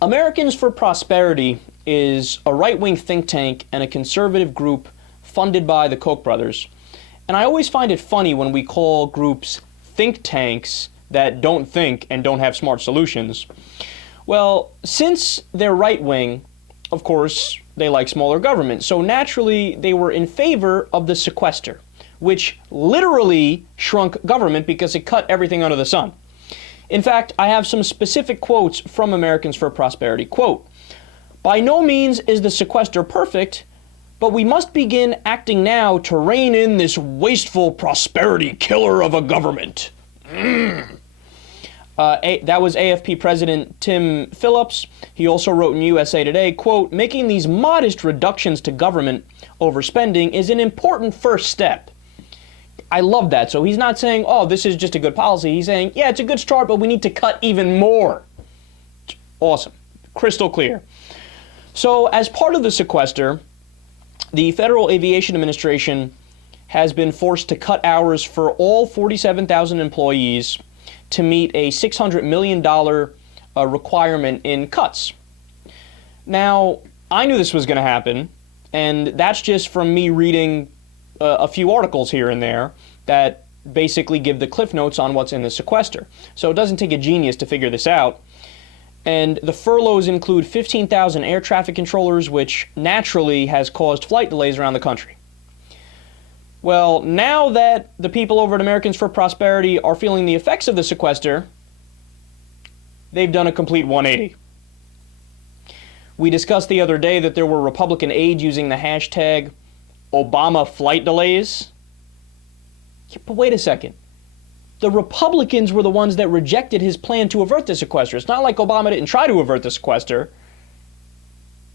Americans for Prosperity is a right-wing think tank and a conservative group funded by the Koch brothers. And I always find it funny when we call groups think tanks that don't think and don't have smart solutions. Well, since they're right-wing, of course, they like smaller government. So naturally, they were in favor of the sequester, which literally shrunk government because it cut everything under the sun. In fact, I have some specific quotes from Americans for Prosperity. Quote, "By no means is the sequester perfect, but we must begin acting now to rein in this wasteful prosperity killer of a government." That was AFP President Tim Phillips. He also wrote in USA Today, quote, "Making these modest reductions to government overspending is an important first step." I love that. So he's not saying, oh, this is just a good policy. He's saying, yeah, it's a good start, but we need to cut even more. Awesome. Crystal clear. So as part of the sequester, the Federal Aviation Administration has been forced to cut hours for all 47,000 employees to meet a $600 million requirement in cuts. Now, I knew this was going to happen, and that's just from me reading a few articles here and there that basically give the cliff notes on what's in the sequester. So it doesn't take a genius to figure this out. And the furloughs include 15,000 air traffic controllers, which naturally has caused flight delays around the country. Well, now that the people over at Americans for Prosperity are feeling the effects of the sequester, they've done a complete 180. We discussed the other day that there were Republican aides using the hashtag Obama flight delays. Yeah, but wait a second. The Republicans were the ones that rejected his plan to avert the sequester. It's not like Obama didn't try to avert the sequester.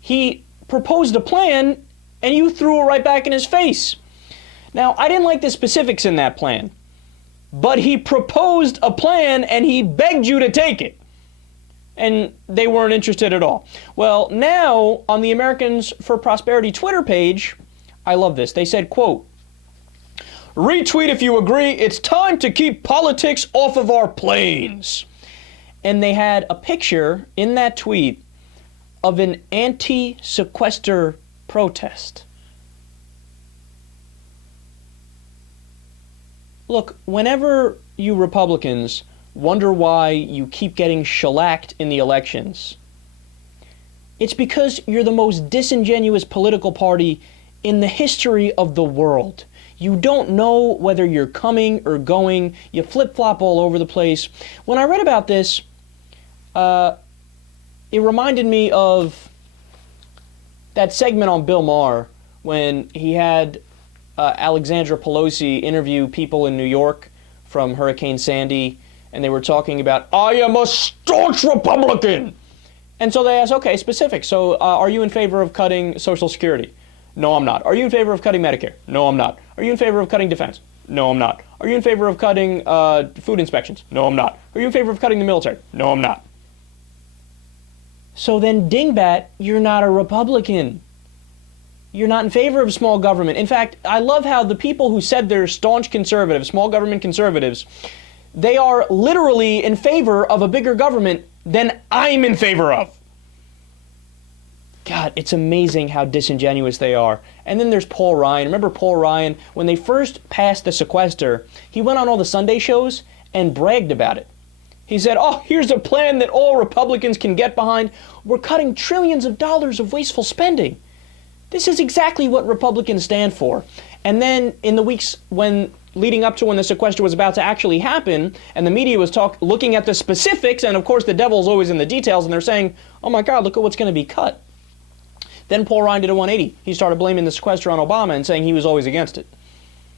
He proposed a plan, and you threw it right back in his face. Now, I didn't like the specifics in that plan, but he proposed a plan, and he begged you to take it. And they weren't interested at all. Well, now, on the Americans for Prosperity Twitter page, I love this. They said, quote, "Retweet if you agree. It's time to keep politics off of our planes." And they had a picture in that tweet of an anti-sequester protest. Look, whenever you Republicans wonder why you keep getting shellacked in the elections, it's because you're the most disingenuous political party in the history of the world. You don't know whether you're coming or going. You flip-flop all over the place. When I read about this, it reminded me of that segment on Bill Maher when he had Alexandra Pelosi interview people in New York from Hurricane Sandy, and they were talking about, I am a staunch Republican. And so they asked, okay, specific. So are you in favor of cutting Social Security? No, I'm not. Are you in favor of cutting Medicare? No, I'm not. Are you in favor of cutting defense? No, I'm not. Are you in favor of cutting food inspections? No, I'm not. Are you in favor of cutting the military? No, I'm not. So then, dingbat, you're not a Republican. You're not in favor of small government. In fact, I love how the people who said they're staunch conservatives, small government conservatives, they are literally in favor of a bigger government than I'm in favor of. God, it's amazing how disingenuous they are. And then there's Paul Ryan. Remember Paul Ryan? When they first passed the sequester, he went on all the Sunday shows and bragged about it. He said, oh, here's a plan that all Republicans can get behind. We're cutting trillions of dollars of wasteful spending. This is exactly what Republicans stand for. And then in the weeks leading up to when the sequester was about to actually happen, and the media was looking at the specifics, and of course the devil's always in the details, and they're saying, oh my God, look at what's going to be cut. Then Paul Ryan did a 180. He started blaming the sequester on Obama and saying he was always against it.